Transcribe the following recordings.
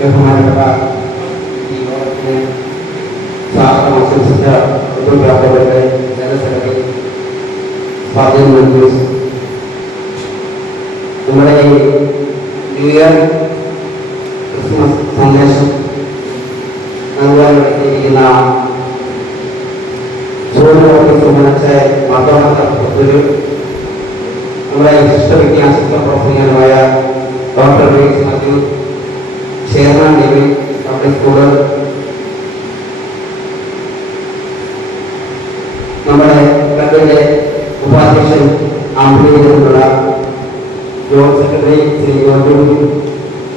ബഹുമാനപ്പെട്ട ഈ യോഗത്തിന് സ്വാഗതം ആശംസിച്ച ഉദ്യോഗാർത്ഥികളുടെ ജനറൽ സെക്രട്ടറി സ്വാഗതം നൽകി. നമ്മുടെ ന്യൂ ഇയർ ക്രിസ്മസ് സന്ദേശം നൽകാൻ വേണ്ടിയിരിക്കുന്ന ജൂൺ ഓഫീസ് മനസ്സെ മാധ്യമ നമ്മുടെ വിശിഷ്ട വിദ്യാഭ്യാസ പ്രവർത്തകനായ ഡോക്ടർ മാത്യു, ചെയർമാൻ ദേവി പബ്ലിക് സ്കൂള്, നമ്മുടെ ക്ലബിന്റെ ഉപാധ്യക്ഷൻ ആംബുലിനുള്ള ജോയിന്റ് സെക്രട്ടറി ശ്രീ ഗോവിന്ദ,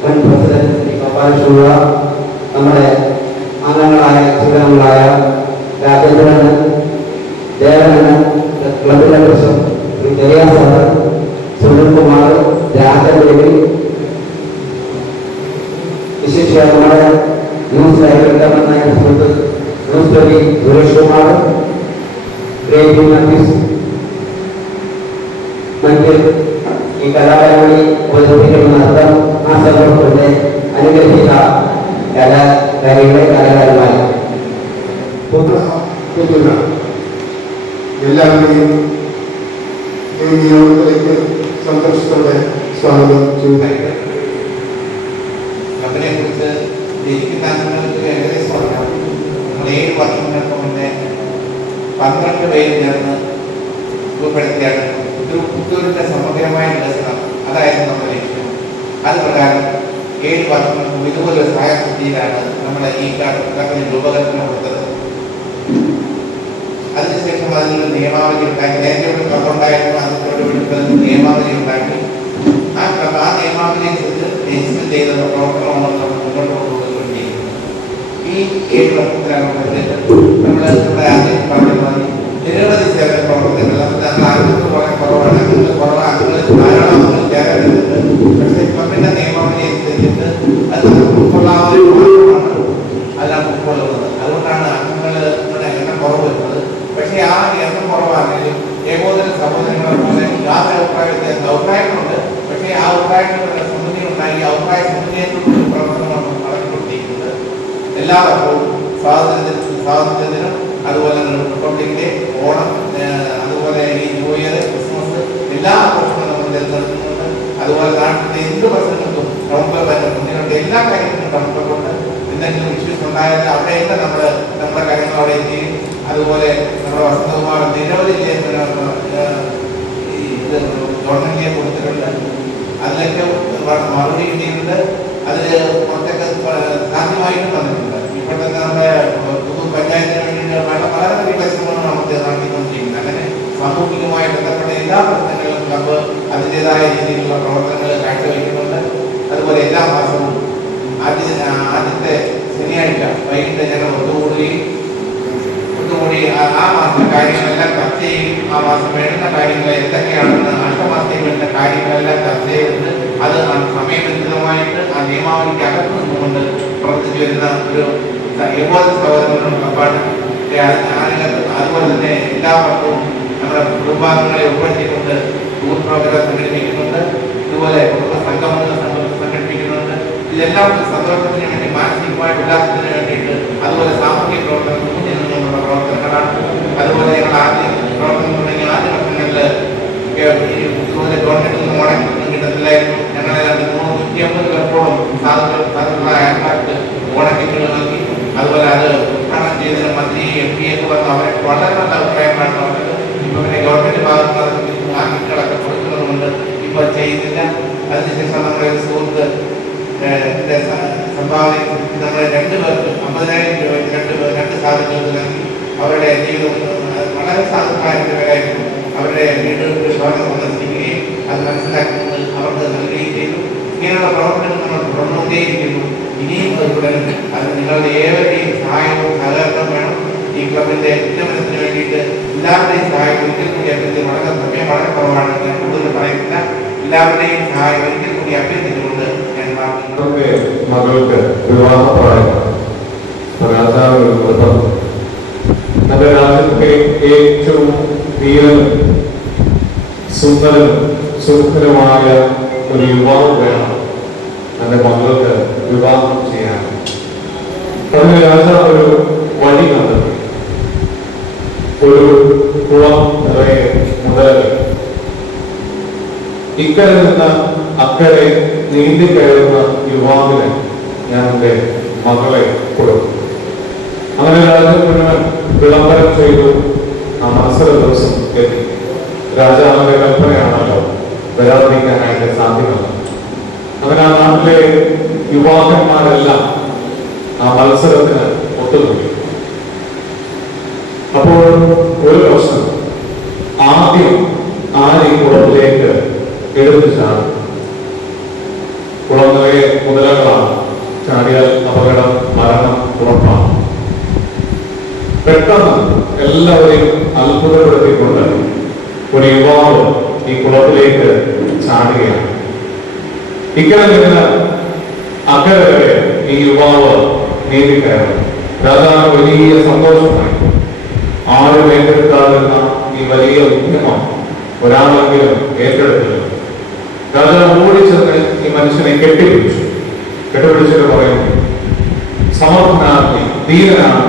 മുൻ പ്രസിഡന്റ് ശ്രീ ഗോപാലകൃഷ്ണ, നമ്മുടെ അംഗങ്ങളായ രക്ഷിതാംഗങ്ങളായ രാജേന്ദ്രൻ, ദേവനൻ, ക്ലബിന്റെ പ്രസിഡന്റ് ശ്രീ ചെറിയ സാർ, സുനിൽകുമാർ, രാജദേവി, വിശേഷ നമ്മുടെ ന്യൂസ് ലൈബ്രറി സുഹൃത്ത് ന്യൂസ് ലൈബ്രറി സുരേഷ് കുമാർ, മറ്റ് ഈ കലാപരിപാടി അവതരിപ്പിക്കുന്ന അർത്ഥം ആ സമൂഹത്തിന്റെ അനുഗ്രഹിച്ച കലാകാരികളെ കലാകാരന്മാർ എല്ലാവരെയും ഈ നിയോഗത്തിലേക്ക് സന്തോഷത്തോടെ സ്വാഗതം ചെയ്യുന്നു. ക്ലബിനെ കുറിച്ച് ജനിക്കുന്നവർക്ക് ഏകദേശം പറയാം. നമ്മൾ 7 വർഷങ്ങൾക്ക് മുന്നേ 12 പേര് ചേർന്ന് രൂപപ്പെടുത്തിയാണ് പുത്തൂരിന്റെ സമഗ്രമായ വികസനം. അതായിരുന്നു നമ്മുടെ ലക്ഷ്യം. അത് പ്രകാരം 7 വർഷങ്ങൾക്ക് ഇതുപോലെ സഹായസ്ഥിതിയിലാണ് നമ്മുടെ ഈ ക്ലബിന് രൂപകൽപ്പന കൊടുത്തത്. അതിനുശേഷം അതിനൊരു നിയമാവലി ഉണ്ടാക്കി. നേരത്തെ ക്ലബുണ്ടായിരുന്നു, അതിനോട് നിയമാവലി ഉണ്ടാക്കി. ആ നിയമാവലി അനുസരിച്ച് രജിസ്റ്റർ ചെയ്ത പ്രവർത്തനമാണ് നമ്മൾ മുന്നോട്ട് കൊണ്ടുപോകുന്നത്. ഈ 7 വർഷത്തിലാണ് നമ്മൾ നമ്മുടെ ആദ്യം പറഞ്ഞത് നിരവധി സേവന പ്രവർത്തനങ്ങൾ നമ്മൾ ആരോഗ്യം വളരെ കുറവാണ്. അംഗങ്ങൾ കുറവാണ്, അംഗങ്ങൾ ധാരാളം അംഗങ്ങൾ ചേരാറുണ്ട്. പക്ഷേ ക്ലബിന്റെ നിയമാവലി അനുസരിച്ചിട്ട് അത് ഉൾക്കൊള്ളാവുന്നതാണ്, അതെല്ലാം ഉൾക്കൊള്ളുന്നത്. അതുകൊണ്ടാണ് അംഗങ്ങളുടെ എണ്ണം കുറവ് വരുന്നത്. പക്ഷേ ആ എണ്ണം കുറവാണെങ്കിലും ഏകോദര സഹോദരങ്ങളെ പോലെ യാതൊരു അഭിപ്രായ വ്യത്യാസം അഭിപ്രായങ്ങളുണ്ട്. പക്ഷേ ആ അഭിപ്രായങ്ങളുടെ സമിതി ഉണ്ടായി അഭിപ്രായ സമിതിയെക്കുറിച്ച് പ്രവർത്തനമാണ് നടത്തിക്കൊണ്ടിരിക്കുന്നത്. എല്ലാ വർഷവും സ്വാതന്ത്ര്യദിനം, അതുപോലെ റിപ്പബ്ലിക് ഡേ, ഓണം, അതുപോലെ ഈ ന്യൂ ഇയർ, ക്രിസ്മസ് എല്ലാ വർഷവും നമ്മൾ നടത്തുന്നുണ്ട്. അതുപോലെ നാട്ടിലെ എന്ത് പ്രശ്നങ്ങൾക്കും ടൗൺ മുന്നിലുണ്ട്. എല്ലാ കാര്യങ്ങളും ടൗണിലുണ്ട്. എന്തെങ്കിലും ഇഷ്യൂസ് ഉണ്ടായാൽ അവിടെയൊക്കെ നമ്മുടെ കാര്യങ്ങൾ അവിടെ എത്തിയും. അതുപോലെ നമ്മുടെ വസന്തകുമാർ നിരവധി ഗവൺമെന്റിനെ കൊടുത്തിട്ടുണ്ട്. അതിലൊക്കെ മറുപടി കിട്ടിയിട്ടുണ്ട്. അതിൽ കുറച്ചൊക്കെ സാധ്യമായിട്ടും വന്നിട്ടുണ്ട്. ഇപ്പോൾ തന്നെ നമ്മുടെ പുതു പഞ്ചായത്തിന് വേണ്ടിയിട്ട് വളരെ വലിയ പരിശ്രമങ്ങൾ നമുക്ക് നടത്തിക്കൊണ്ടിരിക്കുന്നത്. അങ്ങനെ സാമൂഹികമായി ബന്ധപ്പെട്ട എല്ലാ പ്രശ്നങ്ങളിലും ക്ലബ് അതിൻ്റെതായ രീതിയിലുള്ള പ്രവർത്തനങ്ങൾ കാഴ്ചവെക്കുന്നുണ്ട്. അതുപോലെ എല്ലാ മാസവും ആദ്യത്തെ ശനിയാഴ്ച വൈകിട്ട് ഞങ്ങൾ ഒത്തുകൂടി ആ മാസത്തെ കാര്യങ്ങളെല്ലാം ചർച്ച ചെയ്യും. ആ മാസം വേണ്ടുന്ന കാര്യങ്ങൾ എന്തൊക്കെയാണെന്ന് അടുത്ത മാസത്തേക്ക് വേണ്ട കാര്യങ്ങളെല്ലാം ചർച്ച ചെയ്തിട്ട് അത് സമയബന്ധിതമായിട്ട് ആ നിയമാവലിക്ക് അകത്ത് നിന്നുകൊണ്ട് പ്രവർത്തിച്ചു വരുന്ന ഒരു ഏകോദര സഹോദരങ്ങളുടെ ക്ലബാണ്. അതുപോലെ തന്നെ എല്ലാ വർഷവും നമ്മുടെ കുടുംബാംഗങ്ങളെ ഉൾപ്പെടുത്തിക്കൊണ്ട് ടൂർ പ്രോഗ്രാം സംഘടിപ്പിക്കുന്നുണ്ട്. ഇതുപോലെ കുടുംബ സംഗമങ്ങൾ സംഘടിപ്പിക്കുന്നുണ്ട്. ഇതെല്ലാം സന്തോഷത്തിന് വേണ്ടി, മാനസികമായ ഉല്ലാസത്തിന് വേണ്ടിയിട്ട്, അതുപോലെ സാമൂഹിക പ്രവർത്തനത്തിന് മുന്നിൽ നിന്നുള്ള പ്രവർത്തനങ്ങളാണ്. അതുപോലെ ഞങ്ങൾ ആദ്യം പ്രവർത്തനം തുടങ്ങിയ ആദ്യ വർഷങ്ങളിൽ ഇതുപോലെ ഗവൺമെന്റിൽ നിന്ന് ഓണക്കിറ്റൊന്നും കിട്ടത്തില്ലായിരുന്നു. ഞങ്ങൾ 350 പേർക്കോളം സാധുക്കളായ ആൾക്കാർക്ക് ഓണക്കിറ്റുകൾ നൽകി. അതുപോലെ അത് ഉദ്ഘാടനം ചെയ്തതിന് മന്ത്രി MP ഒക്കെ വന്ന് അവരെ വളരെ നല്ല അഭിപ്രായമാണ് പറഞ്ഞത്. ഇപ്പൊ പിന്നെ ഗവൺമെന്റ് ഭാഗത്ത് ആ കിറ്റുകളൊക്കെ കൊടുക്കുന്നതുകൊണ്ട് ഇപ്പോൾ ചെയ്യുന്നില്ല. അതിനുശേഷം നമ്മുടെ സുഹൃത്ത് സംഭാവന നമ്മുടെ 2 പേർക്ക് 50,000 രൂപ 2 സാധുക്കൾക്ക് നൽകി. അവരുടെ ജീവിതം വളരെ സാധുക്കളായിട്ടുള്ളവരായിരുന്നു. അവരുടെ വീടുകൾക്ക് ശോധന സന്ദർശിക്കുകയും അത് മനസ്സിലാക്കുന്നത് അവർക്ക് നൽകുകയും ചെയ്തു. ഇങ്ങനെയുള്ള പ്രവർത്തനങ്ങൾ നമ്മൾ തുടർന്നുകൊണ്ടേയിരിക്കുന്നു. ഇനിയും അത് തുടരും. അത് നിങ്ങളുടെ ഏവരുടെയും സഹായവും സഹകരണവും വേണം. ഈ ക്ലബിന്റെ ഉന്നമനത്തിന് വേണ്ടിയിട്ട് എല്ലാവരുടെയും സഹായം ഒരിക്കൽ കൂടി അഭ്യർത്ഥിച്ച് വളരെ സമയം വളരെ കുറവാണ്, ഞാൻ കൂടുതൽ പറയുന്നില്ല. എല്ലാവരുടെയും സഹായം ഒരിക്കൽ കൂടി അഭ്യർത്ഥിച്ചുകൊണ്ട് ഞാൻ മകൾക്ക് വിവാഹപ്രായം നമ്മുടെ രാജ്യത്തെ ഏറ്റവും ധീരനും സുന്ദരനും സുഖകരമായ ഒരു യുവാവ് വേണം എൻ്റെ മകൾക്ക് വിവാഹം ചെയ്യാൻ. ഇക്കരെ നിന്ന് അക്കരെ നീന്തി കയറുന്ന യുവാവിന് ഞാൻ എൻ്റെ മകളെ കൊടുക്കും. അങ്ങനെ രാജ്യം മുഴുവൻ വിളംബരം ചെയ്തു. ആ മത്സര ദിവസം എത്തി. രാജാവിന്റെ കൽപ്പനയാണല്ലോ, വരാതിരിക്കാനായിട്ട് സാധ്യമല്ല. അങ്ങനെ ആ നാട്ടിലെ യുവാക്കന്മാരെല്ലാം ആ മത്സരത്തിന് ഒത്തുകൂടി. അപ്പോൾ ഒരു പ്രശ്നം, ആദ്യം ആര് ഈ കുളത്തിലേക്ക് എടുത്തു ചാടും? കുളം നിറയെ മുതലകളാണ്, ചാടിയാൽ അപകടം, മരണം ഉറപ്പാണ്. പെട്ടെന്ന് എല്ലാവരെയും അത്ഭുതപ്പെടുത്തിക്കൊണ്ട് ഒരു യുവാവ് ഈ കുളത്തിലേക്ക് ചാടുകയാണ്. ഇക്കരെ നിന്ന് അക്കരെ വരെ ഈ യുവാവ് നീന്തിക്കയറും. രാജാവിന് വലിയ സന്തോഷമായി. ആരും ഏറ്റെടുക്കാതിരുന്ന ഈ വലിയ ഉദ്യമം ഒരാളെങ്കിലും ഏറ്റെടുത്തില്ല. രാജാവ് ഓടിച്ചെന്ന് ഈ മനുഷ്യനെ കെട്ടിപ്പിടിച്ചിട്ട് പറയുന്നു, സമർത്ഥനാണ്, ധീരനാണ്,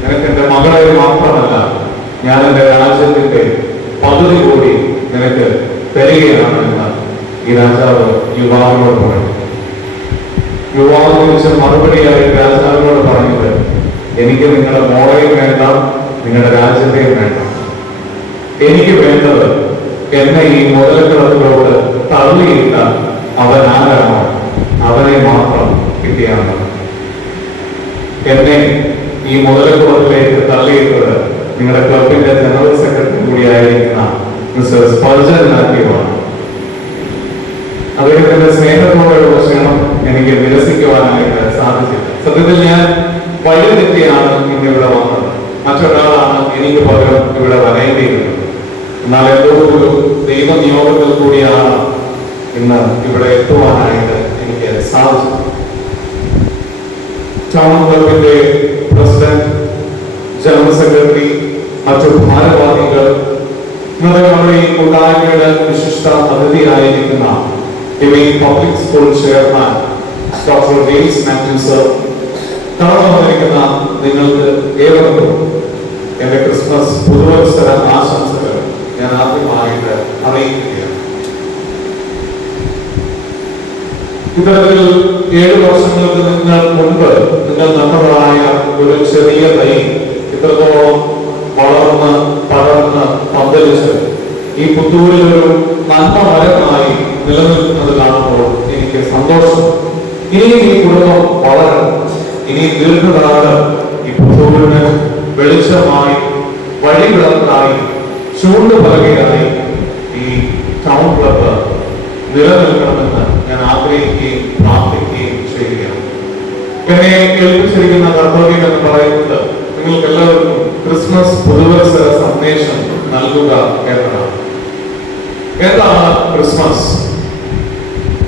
നിനക്ക് എന്റെ മകളെ മാത്രമല്ല, ഞാൻ എന്റെ രാജ്യത്തിന്റെ പകുതി കൂടി നിനക്ക് തരികയാണ് എന്ന് ഈ രാജാവ് യുവാവിനോട് പറഞ്ഞു. യുവാവ് ചോദിച്ച മറുപടിയായി രാജാവിനോട് പറഞ്ഞത്, എനിക്ക് നിങ്ങളുടെ മോളെയും വേണ്ട, നിങ്ങളുടെ രാജ്യത്തെയും വേണ്ട. എനിക്ക് വേണ്ടത് എന്നെ ഈ മുതലക്കിടത്തിലോട്ട് തള്ളിയിട്ട അവൻ ആരാണോ അവനെ മാത്രം കിട്ടിയാണ്. എന്നെ ഈ മുതലക്കുളത്തിലേക്ക് തള്ളിയിട്ടത് നിങ്ങളുടെ ക്ലബിന്റെ ജനറൽ സെക്രട്ടറി കൂടിയായിരിക്കുന്ന മിസ്റ്റർ സ്പർജൻ മാത്യുവാണ്. അദ്ദേഹത്തിന്റെ സ്നേഹത്തോടെയുള്ള ക്ഷണം എനിക്ക് നിരസിക്കുവാനായിട്ട് സാധിച്ചില്ല. സത്യത്തിൽ ഞാൻ വഴിതെറ്റിയാണ് ഇന്ന് ഇവിടെ വന്നത്. മറ്റൊരാളാണ് എനിക്ക് പകരം ഇവിടെ വരേണ്ടിയിരുന്നത്. എന്നാൽ എന്തോ ഒരു ദൈവനിയോഗത്തിൽ കൂടിയാണ് ഇന്ന് ഇവിടെ എത്തുവാനായിട്ട് എനിക്ക് സാധിച്ചത്. ടൗൺ ക്ലബിന്റെ പ്രസിഡന്റ്, ജനറൽ സെക്രട്ടറി, മറ്റു ഭാരവാഹികൾ, ഇന്നത്തെ നമ്മുടെ ഈ കൂട്ടായ്മയുടെ വിശിഷ്ട അതിഥിയായിരിക്കുന്ന divine public school chairman doctor James Mathew sir, കടന്നു വന്നിരിക്കുന്ന നിങ്ങൾക്ക് ഏവർക്കും എന്റെ ക്രിസ്മസ് പുതുവത്സര ആശംസകൾ ഞാൻ ആദ്യമായിട്ട് അറിയിക്കുകയാണ്. ഇത്തരത്തിൽ 7 വർഷങ്ങൾക്ക് മുൻപ് നിങ്ങൾ നട്ടതായ ഒരു ചെറിയ തൈ ഇത്രത്തോളം വളർന്ന് പടർന്ന് പന്തലിച്ച് ഈ പുത്തൂരിൽ ഒരു നന്മ മരമായി നിലനിൽക്കുന്നത് കാണുമ്പോൾ എനിക്ക് സന്തോഷം. ഇനി ഈ കുടുംബം വളരണം. ഇനി ദീർഘകാലം ഈ പുത്തൂരിന് വെളിച്ചമായി, വഴിവിളക്കായി, ചൂണ്ടുപലകയായി ഈ ടൗൺ ക്ലബ്ബ് നിലനിൽക്കണമെന്ന് ഞാൻ ആഗ്രഹിക്കുകയും പ്രാർത്ഥിക്കുകയും ചെയ്യുകയാണ്. എന്നെ കേൾപ്പിച്ചിരിക്കുന്ന കർത്തവ്യം എന്ന് പറയുന്നത് നിങ്ങൾക്ക് എല്ലാവർക്കും ക്രിസ്മസ് പുതുവത്സര സന്ദേശം നൽകുക എന്നതാണ്. എന്താണ് ക്രിസ്മസ്?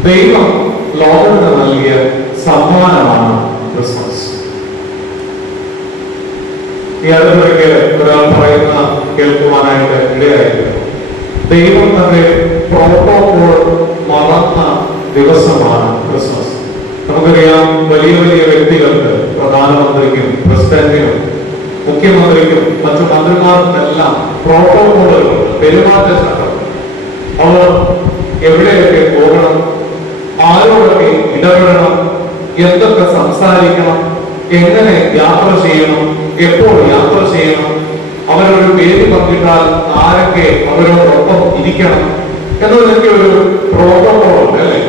ദൈവം ലോകത്തിന് നൽകിയ സമ്മാനമാണ് ക്രിസ്മസ്. ഈ അടുത്തിടയ്ക്ക് ഒരാൾ പറയുന്ന കേൾക്കുവാനായിട്ട് ഇടയായിരുന്നു, ദൈവം തന്റെ പ്രോട്ടോകോൾ മറന്ന ദിവസമാണ് ക്രിസ്മസ്. നമുക്കറിയാം, വലിയ വലിയ വ്യക്തികൾക്ക്, പ്രധാനമന്ത്രിക്കും പ്രസിഡന്റിനും മുഖ്യമന്ത്രിക്കും മറ്റു മന്ത്രിമാർക്കും എല്ലാം പ്രോട്ടോകോളുകളുണ്ട്, പെരുമാറ്റച്ചട്ടം. അവർ എവിടെയൊക്കെ പോകണം, ആരോടൊക്കെ ഇടപെടണം, എന്തൊക്കെ സംസാരിക്കണം, എങ്ങനെ യാത്ര ചെയ്യണം, എപ്പോൾ യാത്ര ചെയ്യണം, അവരൊരു പേര് പങ്കിട്ടാൽ ആരൊക്കെ അവരോടൊപ്പം ഇരിക്കണം എന്നതിനൊക്കെ ഒരു പ്രോട്ടോകോൾ ഉണ്ട്, അല്ലേ?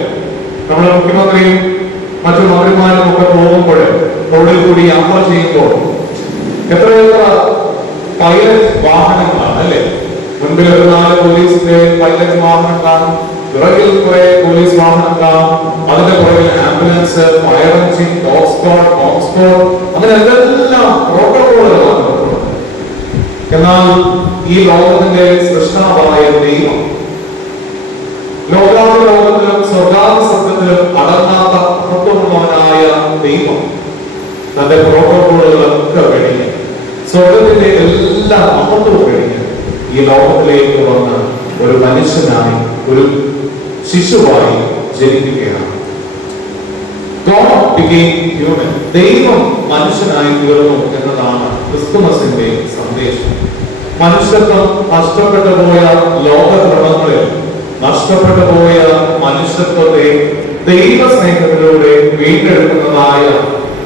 നമ്മുടെ മുഖ്യമന്ത്രിയും മറ്റു മന്ത്രിമാരും ഒക്കെ പോകുമ്പോൾ റോഡിൽ കൂടി യാത്ര ചെയ്യുമ്പോൾ എത്രയെത്ര പൈലറ്റ് വാഹനങ്ങളാണ്, അല്ലേ? മുൻപിൽ ഒരു 4 പോലീസിന്റെ പൈലറ്റ് വാഹനം കാണും, പിറകിൽ കുറെ പോലീസ് വാഹനം കാണും, അതിന്റെ പുറകിൽ ambulance, fire engine, dog squad, bomb squad, അങ്ങനെ എന്തെല്ലാം പ്രോട്ടോകോളുകളാണ്. എന്നാൽ ഈ ലോകത്തിന്റെ സൃഷ്ടാവായ ദൈവം ലോകത്തിലും സ്വർഗാസത്യത്തിലും അടങ്ങാത്ത മഹത്വമുള്ളവനായ ദൈവം തന്റെ പ്രോട്ടോകോളുകളൊക്കെ കഴിഞ്ഞ്, സ്വർഗത്തിന്റെ എല്ലാ മഹത്വവും കഴിഞ്ഞ് ഈ ലോകത്തിലേക്ക് വന്ന് ഒരു മനുഷ്യനായി, ഒരു ശിശുവായി ജനിക്കുകയാണ്. God became human. ദൈവം മനുഷ്യനായി തീർന്നു എന്നതാണ് ക്രിസ്തുമസിന്റെ സന്ദേശം. മനുഷ്യത്വം നഷ്ടപ്പെട്ടു പോയ ലോകക്രമങ്ങളിൽ നഷ്ടപ്പെട്ടു പോയ മനുഷ്യത്വത്തെ ദൈവസ്നേഹത്തിലൂടെ വീണ്ടെടുക്കുന്നതായ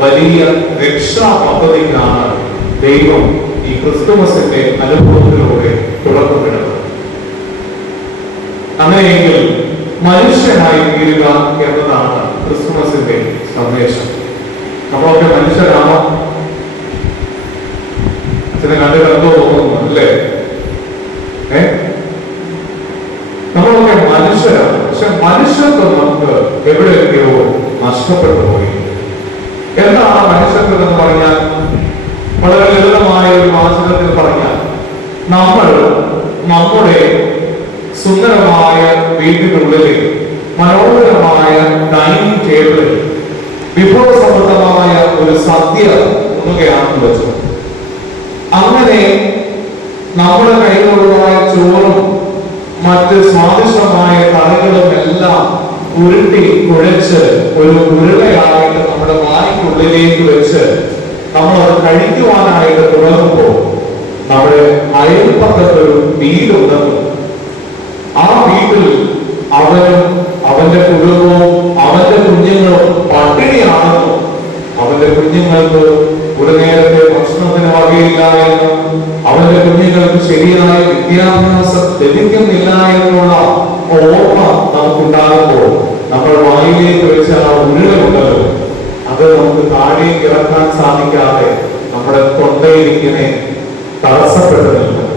വലിയ രക്ഷാ പദ്ധതിക്കാണ് ദൈവം ഈ ക്രിസ്തുമസിന്റെ അനുഭവത്തിലൂടെ തുടക്കമിടുന്നത്. അങ്ങനെയെങ്കിൽ മനുഷ്യനായി തീരുക എന്നതാണ് ക്രിസ്തുമസിന്റെ സന്ദേശം. നമ്മളൊക്കെ മനുഷ്യരാണോ? അച്ഛനെ കണ്ടു കണ്ടോ തോന്നുന്നു അല്ലേ? നമ്മളൊക്കെ മനുഷ്യരാണ്. പക്ഷെ മനുഷ്യത്വം നമുക്ക് എവിടെയൊക്കെയോ നഷ്ടപ്പെട്ടു പോയി. എന്താണ് മനുഷ്യത്വം എന്ന് പറഞ്ഞാൽ? വളരെ ലളിതമായ ഒരു വാചകത്തിൽ പറഞ്ഞാൽ, നമ്മൾ നമ്മുടെ സുന്ദരമായ വീട്ടിനുള്ളിൽ മനോഹരമായ ഡൈനിങ് ടേബിളിൽ വിഭവസമൃദ്ധമായ ഒരു സദ്യ ഉണ്ണുകയാണെന്ന് വെച്ചു. അങ്ങനെ നമ്മുടെ കയ്യിലുള്ളതായ ചോറും മറ്റ് സ്വാദിഷ്ടമായ കറികളും എല്ലാം ഉരുട്ടി കുഴച്ച് ഒരു ഉരുളയായിട്ട് നമ്മുടെ വായ്ക്കുള്ളിലേക്ക് വെച്ച് നമ്മൾ അത് കഴിക്കുവാനായിട്ട് തുടങ്ങുമ്പോൾ നമ്മുടെ അയൽപ്പക്കത്തൊരു വീടുണ്ടെന്നും ആ വീട്ടിൽ അവനും അവന്റെ കുടുംബവും അവന്റെ കുഞ്ഞുങ്ങളും പട്ടിണിയാണെന്നും അവന്റെ കുഞ്ഞുങ്ങൾക്ക് ഒരു നേരത്തെ ഭക്ഷണത്തിന് വകയില്ല എന്നും അവന്റെ കുഞ്ഞുങ്ങൾക്ക് ശരിയായ വിദ്യാഭ്യാസം ലഭിക്കുന്നില്ല എന്നുള്ള ഓർമ്മ നമുക്കുണ്ടാകുമ്പോൾ നമ്മൾ വായിലേക്ക് വെച്ച ആ ഉരുളുണ്ടല്ലോ, അത് നമുക്ക് താഴേക്ക് ഇറക്കാൻ സാധിക്കാതെ നമ്മുടെ തൊണ്ടയിൽ ഇങ്ങനെ തടസ്സപ്പെട്ടു നിൽക്കും.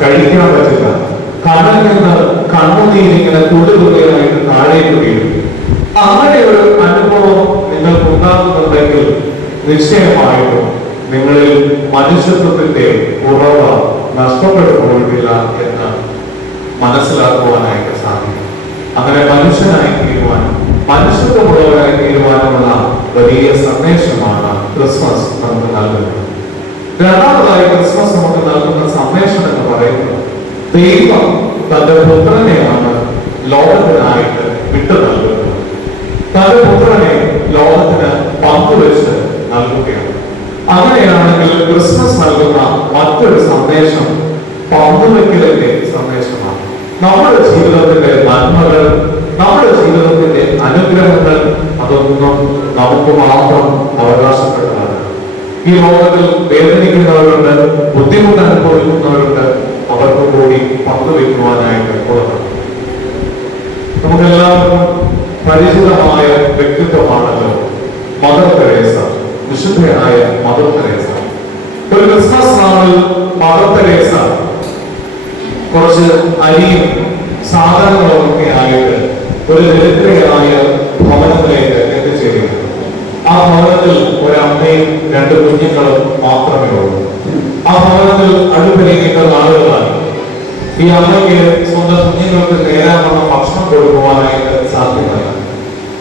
കഴിക്കാൻ പറ്റില്ല. കണ്ണിൽ നിന്ന് കണ്ണുനീരിങ്ങനെ തുള്ളിതുള്ളിയായിട്ട് താഴേക്ക് വീഴും. അങ്ങനെ ഒരു അനുഭവം നിങ്ങൾക്ക് ഉണ്ടാകുന്നുണ്ടെങ്കിൽ നിശ്ചയമായിട്ടും നിങ്ങളിൽ മനുഷ്യത്വത്തിന്റെ ഉറവ നഷ്ടപ്പെട്ടു പോയിട്ടില്ല എന്ന് മനസ്സിലാക്കുവാനായിട്ട് സാധിക്കും. അങ്ങനെ മനുഷ്യനായി തീരുവാനും മനുഷ്യത്വമുള്ളവരായി തീരുവാനുമുള്ള വലിയ സന്ദേശമാണ് ക്രിസ്മസ് നമുക്ക് നൽകുന്നത്. രണ്ടാമതായി ക്രിസ്മസ് നമുക്ക് നൽകുന്ന സന്ദേശം എന്ന് പറയുന്നത് ദൈവം തന്റെ പുത്രനെയാണ് ലോകത്തിനായിട്ട് വിട്ടു നൽകുന്നത്. തന്റെ പുത്രനെ ലോകത്തിന് പങ്കുവെച്ച് നൽകുകയാണ്. അങ്ങനെയാണെങ്കിൽ ക്രിസ്മസ് നൽകുന്ന മറ്റൊരു സന്ദേശം പങ്കുവെക്കലിന്റെ സന്ദേശമാണ്. നമ്മുടെ ജീവിതത്തിന്റെ നന്മകൾ, നമ്മുടെ ജീവിതത്തിന്റെ അനുഗ്രഹങ്ങൾ അതൊന്നും നമുക്ക് മാത്രം അവകാശപ്പെട്ടതാണ്. ഈ ലോകത്തിൽ വേദനിക്കുന്നവരുണ്ട്, ബുദ്ധിമുട്ട് അനുഭവിക്കുന്നവരുണ്ട്, അവർക്ക് കൂടി പങ്കുവെക്കുവാനായിട്ട് ഉള്ളതാണ്. നമുക്കെല്ലാവർക്കും പരിചിതമായ വ്യക്തിത്വമാണല്ലോ മദർ തെരേസ, വിശുദ്ധയായ മദർ തെരേസ. ഒരു ക്രിസ്മസ് നാളിൽ മദർ തെരേസ കുറച്ച് അരിയും സാധനങ്ങളും ഒക്കെ ആയിട്ട് ഒരു ദരിദ്രയായ ഭവനത്തിലേക്ക് എത്തിച്ചേരുന്നു. ആ ഭവനത്തിൽ ഒരമ്മയും രണ്ട് കുഞ്ഞുങ്ങളും മാത്രമേ ഉള്ളൂ. ആ ഭവനത്തിൽ അടുപ്പിരിക്കുന്ന ആളുകളാണ്. ഈ അമ്മയ്ക്ക് സ്വന്തം കുഞ്ഞുങ്ങൾക്ക് നേരാവണ്ണം ഭക്ഷണം കൊടുക്കുവാനായിട്ട് സാധ്യമല്ല.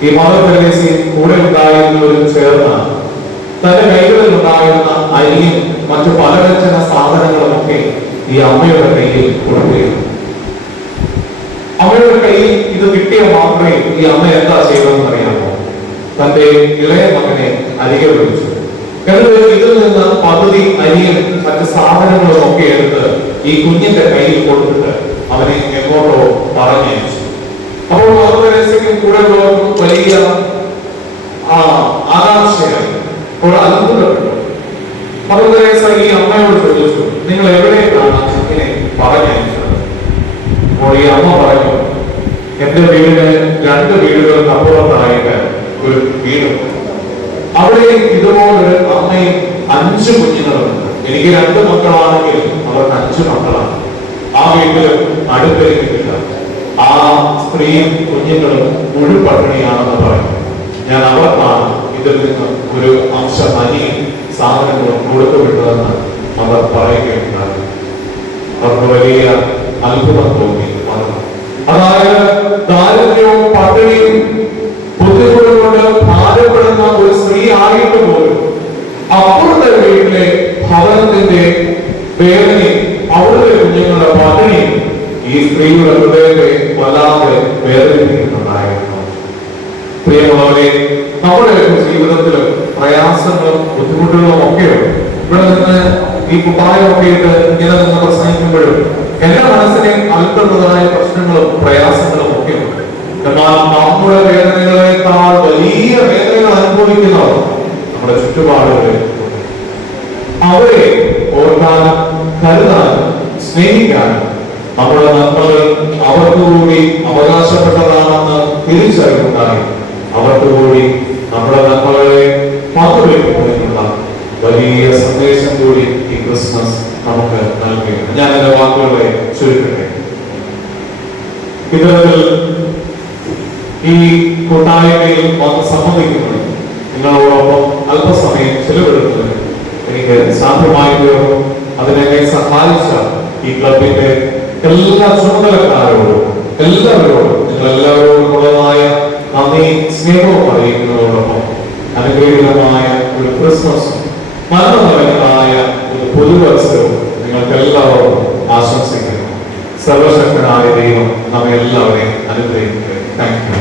ഈ മദർ തെരേസ കൂടെ ഉണ്ടായിരുന്നവരും ചേർന്ന് തന്റെ കൈകളിൽ ഉണ്ടായിരുന്ന അരിയും മറ്റു പലവ്യഞ്ജന സാധനങ്ങളും ഒക്കെ ഈ അമ്മയുടെ കയ്യിൽ കൊടുക്കുകയാണ്. അമ്മയുടെ കയ്യിൽ ഇത് കിട്ടിയ മാത്രമേ ഈ അമ്മ എന്താ ചെയ്തതെന്ന് അറിയാമോ? തന്റെ ഇളയ മകനെ അരികെ വിളിച്ചു. എന്നിട്ട് ഇതിൽ നിന്ന് പകുതി അരിയും മറ്റ് സാധനങ്ങളും ഒക്കെ എടുത്ത് ഈ കുഞ്ഞിന്റെ കയ്യിൽ കൊടുത്തിട്ട് അവനെ എങ്ങോട്ടോ പറഞ്ഞയച്ചു. അപ്പോൾ മദർ തെരേസയ്ക്കും കൂടെ ഉള്ളവർക്കും വലിയ ആകാംക്ഷയായി, അത്ഭുതപ്പെട്ടു. മദർ തെരേസ ഈ അമ്മയോട് ചോദിച്ചു, നിങ്ങൾ എവിടേക്കാണ് ഇങ്ങനെ പറഞ്ഞയച്ചത്? അപ്പോൾ ഈ അമ്മ പറഞ്ഞു, എന്റെ വീടിന് 2 വീടുകൾക്ക് അപ്പുറത്തായിട്ട് ഒരു വീടുണ്ട്. അവിടെ ഇതുപോലൊരു അമ്മയും 5 കുഞ്ഞുങ്ങളുണ്ട്. എനിക്ക് 2 മക്കളാണെങ്കിൽ അവർക്ക് 5 മക്കളാണ്. ആ വീട്ടിലും അടുപ്പെരിക്കില്ല. ആ സ്ത്രീയും കുഞ്ഞുങ്ങളും മുഴുപട്ടിണിയാണെന്ന് പറഞ്ഞു. ഞാൻ അവർക്കാണ് ഇതിൽ നിന്ന് ഒരു അംശം അരിയും സാധനങ്ങളും കൊടുത്തുവിട്ടതെന്ന് അവർ പറയുകയുണ്ടായി. അവർക്ക് വലിയ അത്ഭുതം തോന്നി. അതായത് ദാരിദ്ര്യവും പട്ടിണിയും ബുദ്ധിമുട്ടും കൊണ്ട് ഭാരപ്പെടുന്ന ഒരു സ്ത്രീ ആയിട്ട് പോലും അപ്പുറത്തെ വീട്ടിലെ ഭവനത്തിന്റെ വേദനയും അവിടുത്തെ കുഞ്ഞുങ്ങളുടെ പട്ടിണിയും ഈ സ്ത്രീയുടെ ഹൃദയത്തെ വല്ലാതെ വേദനിപ്പിക്കുന്നുണ്ടായിരുന്നു. പ്രിയമുള്ളവരെ, നമ്മുടെ ജീവിതത്തിലും പ്രയാസങ്ങളും ബുദ്ധിമുട്ടുകളും ഒക്കെയുണ്ട്. ഇവിടെ നിന്ന് ഈ കുപ്പായമൊക്കെ ഇട്ട് ഇങ്ങനെ നിന്ന് പ്രസംഗിക്കുമ്പോഴും എന്റെ മനസ്സിനെ അൽക്കുന്നതായ പ്രശ്നങ്ങളും പ്രയാസങ്ങളും ഒക്കെ ഉണ്ട്. എന്നാൽ നമ്മുടെ വേദനകളെക്കാൾ വലിയ വേദനകൾ അനുഭവിക്കുന്നവർ നമ്മുടെ ചുറ്റുപാടുകളിൽ അവരെ ഓർക്കാനും കരുതാനും സ്നേഹിക്കാനും നമ്മുടെ നന്മകൾ അവർക്ക് കൂടി അവകാശപ്പെട്ടതാണെന്ന് തിരിച്ചറിവുണ്ടായി അവർക്ക് കൂടി നമ്മുടെ നന്മകളെ പങ്കുവയ്ക്കുന്നതിനുള്ള വലിയ സന്ദേശം കൂടി ഈ ക്രിസ്മസ് നമുക്ക് നൽകുകയാണ്. ഞാൻ എന്റെ വാക്കുകളെ ചുരുക്കട്ടെ. ഇത്തരത്തിൽ ഈ കൂട്ടായ്മയിൽ വന്ന് സംബന്ധിക്കുന്നത് നിങ്ങളോടൊപ്പം അല്പസമയം ചെലവെടുക്കുന്നത് എനിക്ക് സാധ്യമായി തീർന്നു. അതിനെ സഹായിച്ച ഈ ക്ലബിന്റെ എല്ലാ ചുമതലക്കാരോടും എല്ലാവരോടും നിങ്ങളെല്ലാവരോടും ഉള്ളതായ നന്ദി സ്നേഹവും അറിയിക്കുന്നതോടൊപ്പം അനുഗ്രഹീതമായ ഒരു ക്രിസ്മസും മനോഹരങ്ങളായ ഒരു പുതുവത്സരവും നിങ്ങൾക്ക് എല്ലാവർക്കും ആശംസിക്കുന്നു. സർവശക്തനായ ദൈവം നമ്മെ എല്ലാവരെയും അനുഗ്രഹിക്കട്ടെ. Thank you.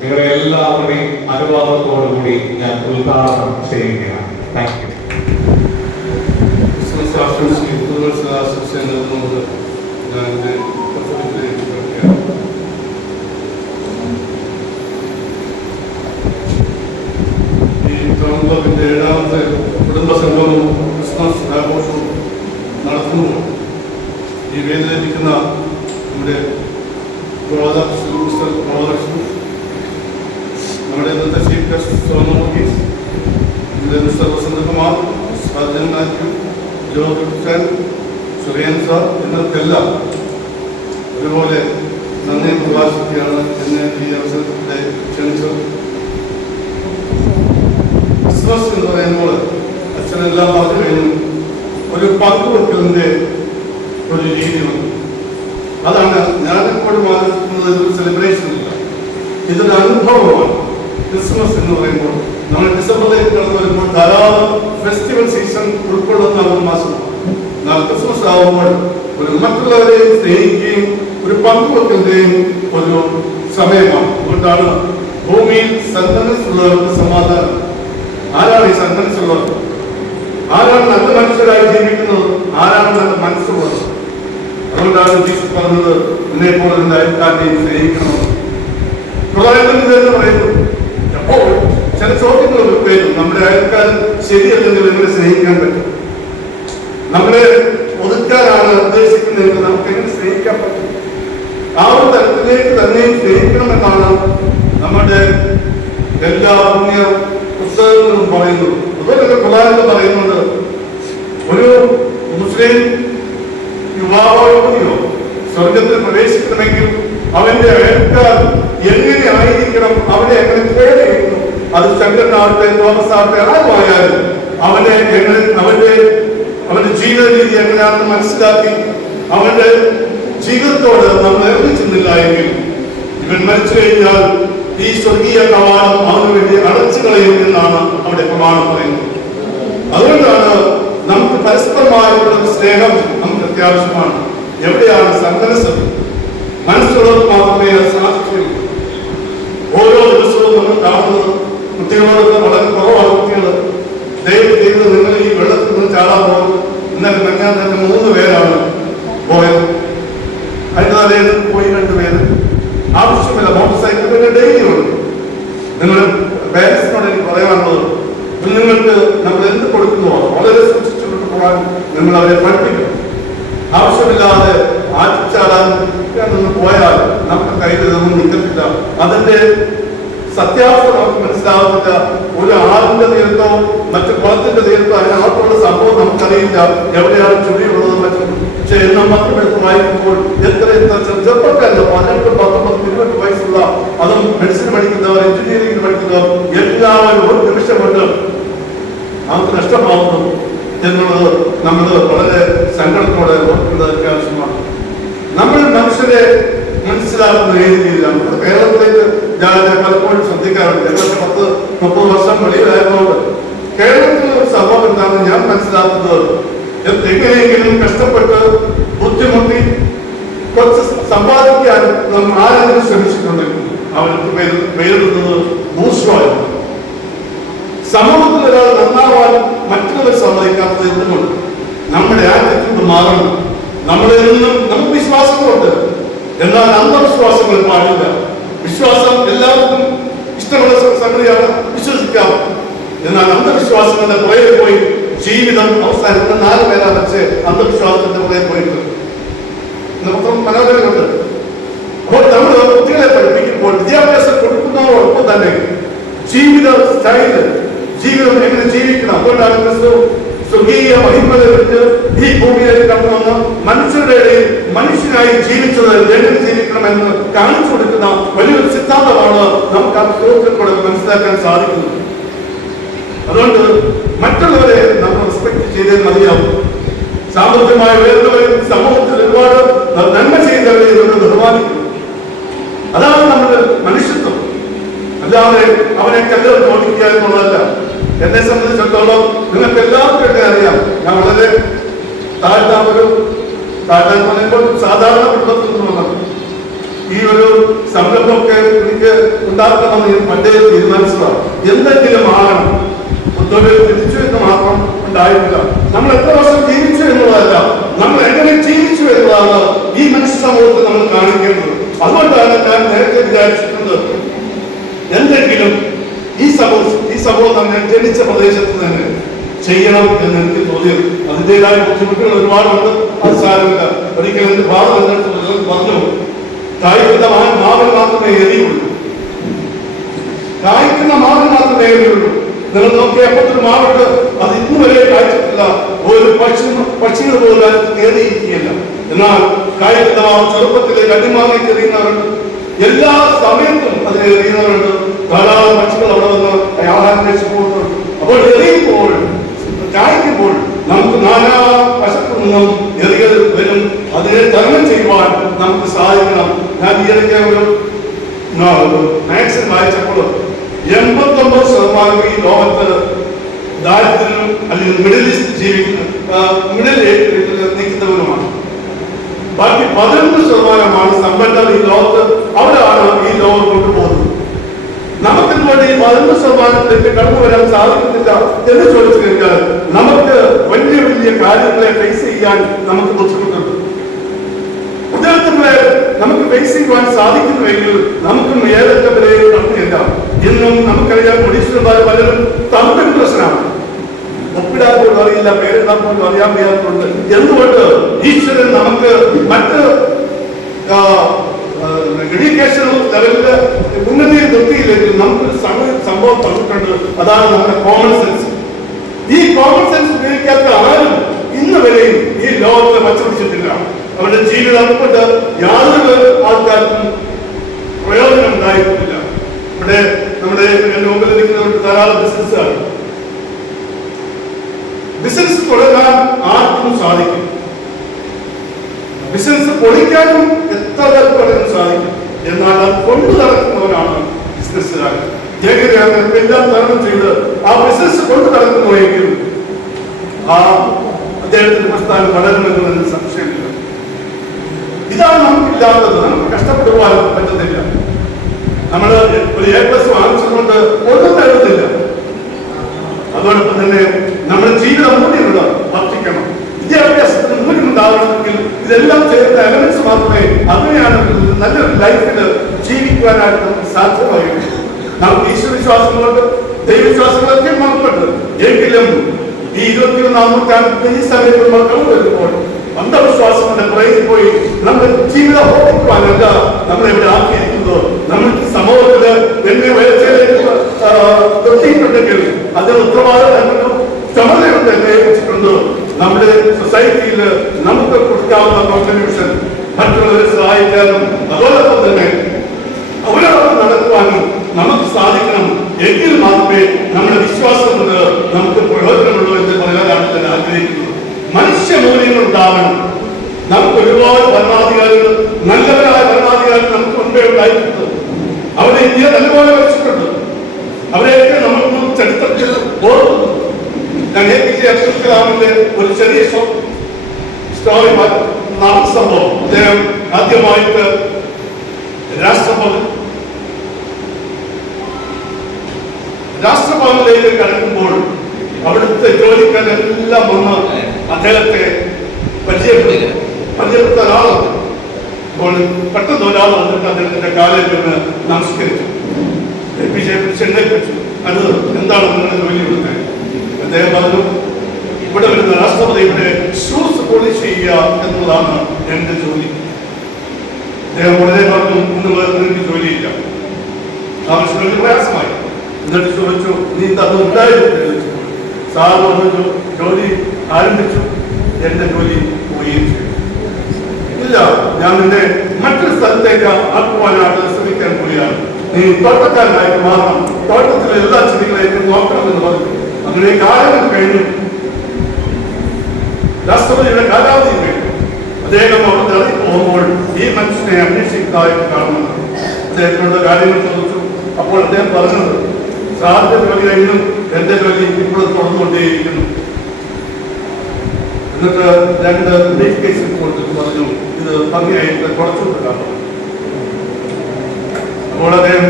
നിങ്ങളുടെ എല്ലാവരുടെയും അനുവാദത്തോടുകൂടി ഞാൻ ഉദ്ഘാടനം ചെയ്യുകയാണ്. Thank you. ക്ലബിന്റെ 7ാമത്തെ കുടുംബസംഗമവും ക്രിസ്മസ് ആഘോഷവും നടത്തുന്നു. ഈ വേദിയിലിരിക്കുന്ന നമ്മുടെ നമ്മുടെ ഇന്നത്തെ ചീഫ് ഗസ്റ്റ് സോമോഗീസ്, നമ്മുടെ മിസ്റ്റർ വസന്തകുമാർ, സാജൻ മാത്യു, ജോ ക്രിസ്ത്യൻ, സുരേൻ സാർ എന്നിവർക്കെല്ലാം ഒരുപോലെ നന്ദി പ്രകാശിക്കുകയാണ് എന്നെ ഈ അവസരത്തിലെ ക്ഷണിച്ചത്. ക്രിസ്മസ് എന്ന് പറയുമ്പോൾ അച്ഛനെല്ലാം പറഞ്ഞു കഴിഞ്ഞു, ഒരു പങ്കുവെക്കലിന്റെ ഒരു രീതിയുണ്ട്. അതാണ് ഞാനെപ്പോഴും ആലോചിക്കുന്നത്. ഇതൊരു സെലിബ്രേഷൻ ഇല്ല, ഇതൊരു അനുഭവമാണ്. ക്രിസ്മസ് എന്ന് പറയുമ്പോൾ നമ്മൾ ഡിസംബറിലേക്ക് കടന്നു വരുമ്പോൾ ധാരാളം ഫെസ്റ്റിവൽ സീസൺ ഉൾക്കൊള്ളുന്ന ഒരു മാസമാണ്. എന്നാൽ ക്രിസ്മസ് ആവുമ്പോൾ ഒരു മറ്റുള്ളവരെയും സ്നേഹിക്കുകയും ഒരു പങ്കുവെക്കലിന്റെയും ഒരു സമയമാണ്. അതുകൊണ്ടാണ് ഭൂമിയിൽ സന്മനസ്സുള്ളവർക്ക് സമാധാനം. ആരാണ് ഈ സന്മനസ്സുള്ളവർ? ആരാണ് നല്ല മനുഷ്യരായി ജീവിക്കുന്നത്? ആരാണ് നല്ല മനസ്സുള്ളത്? അതുകൊണ്ടാണ് ജീസസ് പറഞ്ഞത്, എന്നെ പോലെ നിന്റെ അയൽക്കാരനെയും സ്നേഹിക്കണം. എന്ന് പറയുന്നു. അപ്പോൾ ചില ചോദ്യങ്ങൾ വരും. നമ്മുടെ അയൽക്കാരൻ ശരിയല്ലെങ്കിൽ എങ്ങനെ സ്നേഹിക്കാൻ പറ്റും? നമ്മളെ ഒതുക്കാനാണ് ഉദ്ദേശിക്കുന്നതെങ്കിൽ നമുക്ക് എങ്ങനെ സ്നേഹിക്കാൻ പറ്റും? ആ ഒരു തലത്തിലേക്ക് തന്നെയും സ്നേഹിക്കണമെന്നാണ് നമ്മുടെ എല്ലാ പുണ്യ പുസ്തകങ്ങളും പറയുന്നത്. അതുപോലെ തന്നെ ഖുർആനിൽ പറയുന്നുണ്ട്, ഒരു മുസ്ലിം യുവാവോ സ്വർഗത്തിൽ പ്രവേശിക്കണമെങ്കിൽ അവന്റെ അയൽക്കാർ എങ്ങനെ ആയിരിക്കണം, അവനെ എങ്ങനെ കെയർ ചെയ്യുന്നു, അത് ശങ്കരനാവട്ടെ, തോമസ് ആവട്ടെ, ആരുമായാലും അവനെ എങ്ങനെ അവന്റെ ജീവിത രീതി എങ്ങനെയാണെന്ന് മനസ്സിലാക്കി അവന്റെ ജീവിതത്തോട് നാം നിർമ്മിച്ചിരുന്നില്ല എങ്കിൽ ഇവൻ മരിച്ചു കഴിഞ്ഞാൽ ഈ സ്വർഗീയ കവാടം അവന് വേണ്ടി അടച്ചു കളയും എന്നാണ് അവിടെ പ്രമാണം പറയുന്നത്. അതുകൊണ്ടാണ് നമുക്ക് പരസ്പരമായിട്ടുള്ള സ്നേഹം നമുക്ക് അത്യാവശ്യമാണ്. എവിടെയാണ് സന്മനസ്? മനസ്സുള്ളവർക്ക് മാത്രമേ അത് സാധിക്കുകയുള്ളൂ. ഓരോ ദിവസവും നമ്മൾ കാണുന്നത് കുട്ടികളോടൊക്കെ വളരെ കുറവാണ്. കുട്ടികൾ ദയവ് ചെയ്ത് നിങ്ങൾ ഈ വെള്ളത്തിൽ നിന്ന് ചാടാൻ പോകും. ഇന്നലെ മെഞ്ഞാൻ തന്നെ 3 പേരാണ് പോയത്. അതിന്റെ തലേന്ന് പോയി 2 പേര്. ആവശ്യമില്ല, മോട്ടോർ സൈക്കിൾ പിന്നെ ഡെയിലി ഉണ്ട്. നിങ്ങൾ പേരൻസിനോട് എനിക്ക് പറയാനുള്ളത്, നിങ്ങൾക്ക് നമ്മൾ എന്ത് കൊടുക്കുന്നുവോ വളരെ സൂക്ഷിച്ചുകൊണ്ട് പോകാൻ നിങ്ങൾ അവരെ പഠിപ്പിക്കണം. ആവശ്യമില്ലാതെ ആറ്റിച്ചാടാൻ നിന്ന് പോയാൽ നമുക്ക് കയ്യിൽ ഇതൊന്നും നിൽക്കത്തില്ല. അതിന്റെ സത്യാവസ്ഥ നമുക്ക് മനസ്സിലാവുന്നില്ല. ഒരു ആറിന്റെ തീരത്തോ മറ്റു കുളത്തിന്റെ തീരത്തോ അതിനകത്തുള്ള സംഭവം നമുക്കറിയില്ല, എവിടെയാണ് ചുഴിയുള്ളതും മറ്റും. പക്ഷെ എണ്ണം മാത്രം എടുത്ത് വായിക്കുമ്പോൾ എത്ര ചെറുപ്പക്കാരല്ല, 18, 19, 20 വയസ്സുള്ള, അതും മെഡിസിൻ പഠിക്കുന്നവർ, എഞ്ചിനീയറിംഗ് പഠിക്കുന്നവർ എല്ലാവരും ഒരു നിമിഷം കൊണ്ട് നമുക്ക് നഷ്ടമാവുന്നു എന്നുള്ളത് നമ്മൾ വളരെ സങ്കടത്തോടെ ഓർക്കുന്നത് അത്യാവശ്യമാണ്. നമ്മൾ മനുഷ്യരെ മനസ്സിലാക്കുന്ന രീതിയിലാണ്. കേരളത്തിലേക്ക് ഞാൻ പലപ്പോഴും ശ്രദ്ധിക്കാറുണ്ട്. 10-30 വർഷം വെളിയിലായതുകൊണ്ട് കേരളത്തിലെ ഒരു സംഭവം എന്താണെന്ന് ഞാൻ മനസ്സിലാക്കുന്നത്, എങ്ങനെയെങ്കിലും കഷ്ടപ്പെട്ട് ബുദ്ധിമുട്ടി കുറച്ച് സമ്പാദിക്കാൻ നമ്മൾ ആരെങ്കിലും ശ്രമിച്ചിട്ടുണ്ടെങ്കിൽ അവർക്ക് പേരിടുന്നത് ബൂർഷ്വായാണ്. സമൂഹത്തിൽ ഒരാൾ നന്നാവാൻ മറ്റുള്ളവർ സമ്മതിക്കാത്തത് എന്തുകൊണ്ട്? നമ്മുടെ ആറ്റിറ്റ്യൂഡ് മാറണം. നമ്മളിൽ നിന്നും നമുക്ക് വിശ്വാസങ്ങളുണ്ട്, എന്നാൽ അന്ധവിശ്വാസങ്ങൾ പാടില്ല. വിശ്വാസം എല്ലാവർക്കും ഇഷ്ടമുള്ള സംഗതിയാണ്, വിശ്വസിക്കാം. എന്നാൽ അന്ധവിശ്വാസങ്ങളുടെ പുറകെ പോയി ജീവിതം അവസാനിക്കുന്ന 4 പേരാ വെച്ച് അന്ധവിശ്വാസത്തിന്റെ പുറകെ പോയിട്ട് നമുക്ക് മനോഹരമുണ്ട്. അപ്പോൾ നമ്മൾ കുട്ടികളെ പഠിപ്പിക്കുമ്പോൾ വിദ്യാഭ്യാസം കൊടുക്കുന്നതോടൊപ്പം തന്നെ ജീവിത സ്റ്റൈല്, ജീവിതം എങ്ങനെ ജീവിക്കണം. അതുകൊണ്ടാണ് ക്രിസ്തു സ്വർഗീയ മഹിമകളിലേക്ക് ഈ ഭൂമിയിലേക്ക് കടന്നു വന്ന് മനുഷ്യരുടെ ഇടയിൽ മനുഷ്യനായി ജീവിച്ചത് എങ്ങനെ ജീവിക്കണമെന്ന് കാണിച്ചു കൊടുക്കുന്ന വലിയൊരു സിദ്ധാന്തമാണ് നമുക്ക് ആ പുസ്തകത്തിലൂടെ മനസ്സിലാക്കാൻ സാധിക്കുന്നത്. അതുകൊണ്ട് മറ്റുള്ളവരെ നമ്മൾ റെസ്പെക്ട് ചെയ്തേ മതിയാവും. സാമ്പത്തികമായി ഉയർന്നവരും സമൂഹത്തിൽ ഒരുപാട് നന്മ ചെയ്യുന്നവരെ നമ്മൾ ബഹുമാനിക്കുന്നു. അതാണ് നമ്മുടെ മനുഷ്യത്വം. അല്ലാതെ അവനെ കല്ലും നോക്കിക്കുക എന്നുള്ളതല്ല. എന്നെ സംബന്ധിച്ചിടത്തോളം നിങ്ങൾക്ക് എല്ലാവർക്കും എന്നെ അറിയാം. ഞാൻ വളരെ താഴ്ന്ന പറയുമ്പോൾ സാധാരണ കുടുംബത്തിൽ നിന്ന് വന്നത്. ഈ ഒരു സംരംഭമൊക്കെ എനിക്ക് ഉണ്ടാക്കണമെന്ന് ഞാൻ പണ്ടേ തീരുമാനിച്ചതാണ്. എന്തെങ്കിലും ആകണം, തൊഴിൽ തിരിച്ചു എന്ന് മാത്രം ഉണ്ടായിട്ടില്ല. നമ്മൾ എത്ര വർഷം ജീവിച്ചു എന്നുള്ളതല്ല, നമ്മൾ എങ്ങനെ ജീവിച്ചു എന്നുള്ളതാണ് ഈ മനുഷ്യ സമൂഹത്തിൽ നമ്മൾ കാണിക്കേണ്ടത്. അതുകൊണ്ടാണ് ഞാൻ നേരത്തെ വിചാരിച്ചിട്ടുള്ളത്, എന്തെങ്കിലും ഈ സമൂഹം തന്നെ ജനിച്ച പ്രദേശത്ത് തന്നെ ചെയ്യണം എന്ന് എനിക്ക് തോന്നിയത്. അതിൻ്റെതായ ബുദ്ധിമുട്ടുകൾ ഒരുപാടുണ്ട്, അത് സാരമില്ല. ഒരിക്കലും എന്റെ ഭാഗം എന്നെടുത്ത് പറഞ്ഞു, കായ്ക്കുന്ന മാവിൽ മാത്രമേ എറിയുള്ളൂ, കായ്ക്കുന്ന മാവിൽ മാത്രമേ എറിയുള്ളൂ. നിങ്ങൾ നോക്കി അപ്പത്തൊരു മാവിട്ട് അത് ഇന്നുവരെ കായ്ച്ചിട്ടില്ല, ഒരു പക്ഷികൾ പോലും അതിന് കയറിയിരിക്കുകയില്ല. എന്നാൽ കായ്ക്കുന്ന മാവ് ചെറുപ്പത്തിലെ കണ്ണിമാങ്ങയ്ക്ക് എറിയുന്നവരുണ്ട്, എല്ലാ സമയത്തും അതിനെ എറിയുന്നവരുണ്ട്. ധാരാളം പക്ഷികൾ അവിടെ വന്ന് ആഹാരം കഴിച്ചു പോകുന്നുണ്ട്. അപ്പോൾ എറിയുമ്പോൾ, കായ്ക്കുമ്പോൾ നമുക്ക് നാനാ വശത്തു നിന്നും എറിയൽ വരും. അതിനെ തരണം ചെയ്യുവാൻ നമുക്ക് സാധിക്കണം. ഞാൻ ഈ ഇടയ്ക്ക് ഒരു മാക്സിൻ വായിച്ചപ്പോൾ 89% ഈ ലോകത്ത് ദാരിദ്ര്യം അല്ലെങ്കിൽ മിഡിൽ ഈസ്റ്റ് മിഡിൽ നിൽക്കുന്നവരുമാണ്. ബാക്കി 11% സമ്പന്നർ ഈ ലോകത്ത്. അവരാണ് ഈ ലോകം കൊണ്ടുപോകുന്നത്. നമുക്കെന്തുകൊണ്ട് ഈ 11% കടന്നു വരാൻ സാധിക്കുന്നില്ല എന്ന് ചോദിച്ചു കഴിഞ്ഞാൽ നമുക്ക് വലിയ വലിയ കാര്യങ്ങളെ ഫേസ് ചെയ്യാൻ നമുക്ക് ബുദ്ധിമുട്ടുണ്ട്. ഉദാഹരണങ്ങളെ നമുക്ക് ഫേസ് ചെയ്യുവാൻ സാധിക്കുന്നുവെങ്കിൽ നമുക്കും ഏതൊക്കെ വിലയിൽ കടന്നില്ല. ഇന്നും നമുക്കറിയാം, ഒഡീഷന്മാർ പലരും തമിഴ് പ്രശ്നമാണ്, ഒപ്പിടാൻ പോലും അറിയില്ല, പേരിടാൻ പോലും അറിയാൻ വയ്യാത്തതുണ്ട്. എന്തുകൊണ്ട് ഈശ്വരൻ നമുക്ക് മറ്റ് എഡ്യൂക്കേഷൻ ലെവലില് ഉന്നതിയിൽ നിർത്തിയില്ലെങ്കിൽ നമുക്കൊരു സംഭവം തന്നിട്ടുണ്ട്. അതാണ് നമ്മുടെ കോമൺ സെൻസ്. ഈ കോമൺ സെൻസ് ഉപയോഗിക്കാത്ത ആരും ഇന്ന് വരെയും ഈ ലോകത്ത് മത്സരിച്ചിട്ടില്ല. അവരുടെ ജീവിതം കൊണ്ട് യാതൊരു ആൾക്കാർക്കും പ്രയോജനം ഉണ്ടായിട്ടില്ല. ഇവിടെ നമ്മുടെ മുമ്പിൽ നിൽക്കുന്നവർക്ക് ധാരാളം ബിസിനസ്സാണ്. ബിസിനസ് തുടങ്ങാൻ ആർക്കും സാധിക്കും, ബിസിനസ് പൊളിക്കാനും എത്ര പേർക്കും സാധിക്കും. എന്നാൽ അത് കൊണ്ടു നടക്കുന്നവരാണ് ബിസിനസ്സുകാർ. എങ്ങനെയാണ് എല്ലാം തരണം ചെയ്ത് ആ ബിസിനസ് കൊണ്ടു നടക്കുന്നുവെങ്കിൽ ആ അദ്ദേഹത്തിന്റെ പ്രസ്ഥാനം വളരുമെന്നതിന് സംശയമില്ല. ഇതാണ് നമുക്കില്ലാത്തത്. നമുക്ക് കഷ്ടപ്പെടുവാൻ പറ്റുന്നില്ല. നമ്മൾ ഒരു A+ വാങ്ങിച്ചുകൊണ്ട് ഒന്നും തരുന്നില്ല. അതോടൊപ്പം തന്നെ നമ്മുടെ ജീവിതം മൂല്യമുള്ള വർദ്ധിക്കണം. വിദ്യാഭ്യാസത്തിന് മൂല്യമുണ്ടാവണമെങ്കിൽ ഇതെല്ലാം ചെയ്യുന്ന എലമെന്റ്സ് മാത്രമേ അങ്ങനെയാണ് നല്ലൊരു ലൈഫിൽ ജീവിക്കുവാനായിട്ട് നമുക്ക് സാധ്യമായുള്ളൂ. നമുക്ക് ഈശ്വരവിശ്വാസങ്ങളുണ്ട്, ദൈവവിശ്വാസങ്ങളൊക്കെ നമുക്കുണ്ട്. എങ്കിലും ഈ 21-ാം നൂറ്റാണ്ടിൽ ഈ സമയത്ത് നമ്മൾ കടന്നു വരുമ്പോൾ അന്ധവിശ്വാസങ്ങളുടെ പുറകിൽ പോയി നമ്മുടെ ജീവിതം ഓർമ്മിക്കുവാനല്ല നമ്മളെ ഇവിടെ ആക്കിയിരിക്കുന്നത്. നമ്മൾ സമൂഹത്തില് എന്നെ ഉയർച്ചയിലേക്ക് തൊട്ടിട്ടുണ്ടെങ്കിൽ അതിന് ഉത്തരവാദിത്തം ചുമതലയുണ്ട് എന്നെ ഏൽപ്പിച്ചിട്ടുണ്ട്. നമ്മുടെ സൊസൈറ്റിയിൽ നമുക്ക് കൊടുക്കാവുന്ന കോൺട്രിബ്യൂഷൻ മറ്റുള്ളവരെ സഹായിക്കാനും അതോടൊപ്പം തന്നെ അവരോടൊപ്പം നടക്കുവാനും നമുക്ക് സാധിക്കണം. എങ്കിൽ മാത്രമേ നമ്മുടെ വിശ്വാസം കൊണ്ട് നമുക്ക് പ്രയോജനമുള്ളൂ എന്ന് പറയാനാണ് ഞാൻ ആഗ്രഹിക്കുന്നത്. മനുഷ്യമൂല്യങ്ങൾ ഉണ്ടാവണം. നമുക്ക് ഒരുപാട് ഭരണാധികാരികൾ, നല്ലവരായ ഭരണാധികാരികൾ നമുക്ക് മുൻപേ ഉണ്ടായിട്ടുണ്ട്. അവരെ ഇന്ത്യ നല്ലപോലെ വരച്ചിട്ടുണ്ട്. അവരെയൊക്കെ നമുക്ക് ചരിത്രത്തിൽ ഓർക്കുന്നു. ഞാൻ APJ അബ്ദുൽ കലാമിന്റെ ഒരു ചെറിയ സ്റ്റോറി നടന്ന സംഭവം. അദ്ദേഹം ആദ്യമായിട്ട് രാഷ്ട്രഭവനിലേക്ക് കടക്കുമ്പോൾ അവിടുത്തെ ജോലിക്കാരെല്ലാം വന്ന് അദ്ദേഹത്തെ പരിചയപ്പെടുക. പരിചയപ്പെട്ട ഒരാളുണ്ട്. അപ്പോൾ പെട്ടെന്ന് ഒരാൾ വന്നിട്ട് അദ്ദേഹത്തിന്റെ കാലിൽ നിന്ന് നമസ്കരിച്ചു, എഴുന്നേൽപ്പിച്ചു. അത് എന്താണ് നിങ്ങളുടെ ജോലി ഇവിടുത്തെ? അദ്ദേഹം പറഞ്ഞു, ഇവിടെ വരുന്ന രാഷ്ട്രപതിയുടെ ഷൂസ് പോളിഷ് ചെയ്യുക എന്നുള്ളതാണ് എന്റെ ജോലി. അദ്ദേഹം വളരെ പറഞ്ഞു, ഇന്നുള്ളത് നിനക്ക് ജോലിയില്ല. ആവശ്യങ്ങൾക്ക് പ്രയാസമായി. എന്നിട്ട് ചോദിച്ചു, നീ അത് ഉണ്ടായിരുന്നു? സാർ പറഞ്ഞു, ജോലി ആരംഭിച്ചു, എന്റെ ജോലി പോവുകയും ചെയ്തു. ഇല്ല, ഞാൻ നിന്നെ മറ്റൊരു സ്ഥലത്തേക്ക് ആക്കുവാനായിട്ട് ശ്രമിക്കാൻ പോവുകയാണ്. നീ തോട്ടക്കാരനായിട്ട് മാറണം, തോട്ടത്തിലെ എല്ലാ ചെടികളെയും നോക്കണമെന്ന് പറഞ്ഞു. അങ്ങനെ കാലങ്ങൾ കഴിഞ്ഞു, രാഷ്ട്രപതിയുടെ കാലാവധി കഴിഞ്ഞു. അദ്ദേഹം അവിടെ ഇറങ്ങി പോകുമ്പോൾ ഈ മനുഷ്യനെ അന്വേഷിക്കുന്നതായിട്ട് കാണുന്നത്. അദ്ദേഹത്തിനുള്ള കാര്യങ്ങൾ ചോദിച്ചു. അപ്പോൾ അദ്ദേഹം പറഞ്ഞത്, സാറിന്റെ ജോലി കഴിഞ്ഞു, എന്റെ ജോലി ഇപ്പോഴും തുറന്നുകൊണ്ടേയിരിക്കുന്നു. എന്നിട്ട് 2 ബ്രീഫ് കേസിൽ കൊടുത്തിട്ട് പറഞ്ഞു, ഇത് ഭംഗിയായിട്ട് കുറച്ചുകൊണ്ട് കാണും. അപ്പോൾ അദ്ദേഹം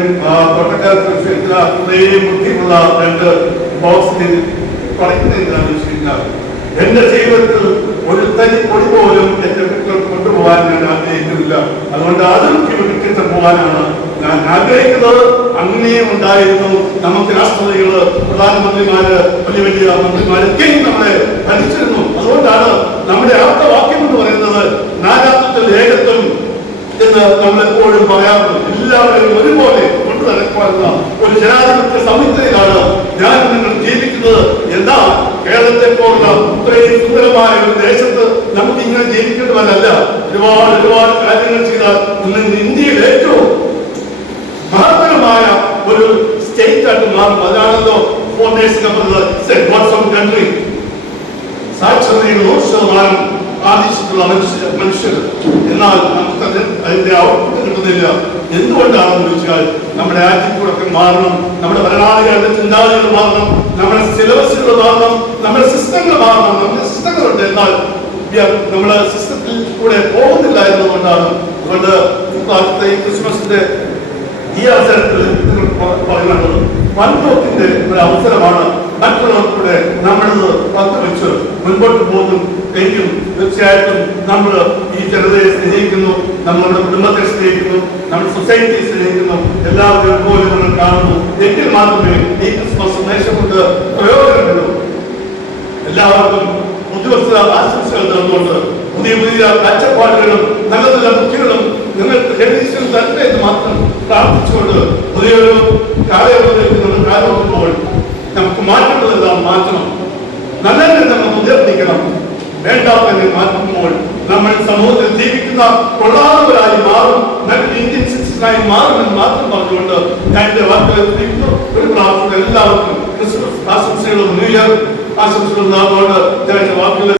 തോട്ടക്കാർക്ക് അത്രയും ബുദ്ധിമുള്ള 2 ബോക്സിൽ പഠിക്കുന്നതിനാണ് വിശ്വസിക്കുന്നത്. എന്റെ ജീവിതത്തിൽ ഒരു തനി പൊടി പോലും എന്റെ കുട്ടികൾ കൊണ്ടുപോകാൻ ഞാൻ ആഗ്രഹിക്കുന്നില്ല. അതുകൊണ്ട് ആരോഗ്യം വിട്ടിട്ട് പോകാനാണ് ഞാൻ ആഗ്രഹിക്കുന്നത്. അങ്ങനെയും ഉണ്ടായിരുന്നു. നമുക്ക് രാഷ്ട്രപതികള്, പ്രധാനമന്ത്രിമാര്, വലിയ വലിയ മന്ത്രിമാരൊക്കെയും നമ്മളെ ഭരിച്ചിരുന്നു. അതുകൊണ്ടാണ് നമ്മുടെ ആപ്തവാക്യം എന്ന് പറയുന്നത് നാനാത്വത്തിൽ ഏകത്വം എന്ന് നമ്മൾ എപ്പോഴും പറയാറുണ്ട്. എല്ലാവരെയും ഒരുപോലെ കൊണ്ടു നടക്കുവാനുള്ള ഒരു ജനാധിപത്യ സംഹിതയിലാണ് ഞാൻ നിങ്ങൾ ജീവിക്കുന്നത്. എന്നാൽ കേരളത്തെ പോലുള്ള ഇത്രയും സുന്ദരമായ ഒരു ദേശത്ത് നമുക്ക് ഇങ്ങനെ ജീവിക്കേണ്ടതല്ല. ഒരുപാട് കാര്യങ്ങൾ ചെയ്താൽ ഇന്ന് ഇന്ത്യയിൽ ഏറ്റവും മഹത്തരമായ ഒരു സ്റ്റേറ്റ് ആയിട്ട് മാറും. അതാണല്ലോ കൺട്രി. സാക്ഷരതയിൽ 100% ആദിച്ചിട്ടുള്ള മനുഷ്യർ. എന്നാൽ നമുക്കത് അതിന്റെ ഔട്ട്പുട്ട് കിട്ടുന്നില്ല. എന്തുകൊണ്ടാണെന്ന് ചോദിച്ചാൽ നമ്മുടെ ആറ്റിറ്റ്യൂഡൊക്കെ മാറണം, നമ്മുടെ ഭരണാധികാരികളുടെ ചിന്താഗതികൾ മാറണം, നമ്മുടെ സിലബസുകൾ മാറണം, നമ്മുടെ സിസ്റ്റങ്ങൾ മാറണം. നമ്മുടെ സിസ്റ്റങ്ങളുണ്ട്, എന്നാൽ നമ്മുടെ സിസ്റ്റത്തിൽ കൂടെ പോകുന്നില്ല എന്നതുകൊണ്ടാണ്. അതുകൊണ്ട് ഇപ്പോഴത്തെ ഈ ക്രിസ്മസിന്റെ ഈ അവസരത്തിൽ പറയുന്നത് വൻപോക്കിന്റെ ഒരു അവസരമാണ്. മറ്റുള്ളവർക്കൂടെ നമ്മളിത് പങ്കുവെച്ച് മുൻപോട്ട് പോകുന്നു എങ്കിലും തീർച്ചയായിട്ടും നമ്മൾ ഈ ജനതയെ സ്നേഹിക്കുന്നു, നമ്മളുടെ കുടുംബത്തെ സ്നേഹിക്കുന്നു, നമ്മുടെ സൊസൈറ്റിയെ സ്നേഹിക്കുന്നു, എല്ലാവരും ഒരുപോലെ നമ്മൾ കാണുന്നു. എങ്കിൽ മാത്രമേ ഈ ക്രിസ്മസ് സന്ദേശം കൊണ്ട് പ്രയോജനപ്പെടും. എല്ലാവർക്കും പുതുവത്സര ആശംസകൾ തന്നുകൊണ്ട് പുതിയ കാഴ്ചപ്പാടുകളും നല്ല നല്ല ബുദ്ധികളും നിങ്ങൾക്ക് ലഭിച്ചു തന്നെ എന്ന് മാത്രം പ്രാർത്ഥിച്ചുകൊണ്ട് പുതിയൊരു കാലയളവിലേക്ക് നമ്മൾ കാലമാക്കുമ്പോൾ നമുക്ക് മാറ്റേണ്ടതെല്ലാം മാറ്റണം. നല്ലതിനെ നമുക്ക് ഉയർത്തിക്കണം. വേണ്ടാത്തതിനെ മാറ്റുമ്പോൾ നമ്മൾ സമൂഹത്തിൽ ജീവിക്കുന്ന കൊള്ളാത്തവരായി മാറും, നല്ലൊരു ഇന്ത്യൻ സിറ്റിസനായി മാറുമെന്ന് മാത്രം പറഞ്ഞുകൊണ്ട് ഞാൻ എന്റെ വാക്കുകൾ എത്തിക്കുന്നു. ഒരു പ്രാർത്ഥന എല്ലാവർക്കും ക്രിസ്മസ് ആശംസകളും ന്യൂ ഇയർ ആശംസകളും നാളുകൊണ്ട് ഞാൻ എന്റെ വാക്കുകൾ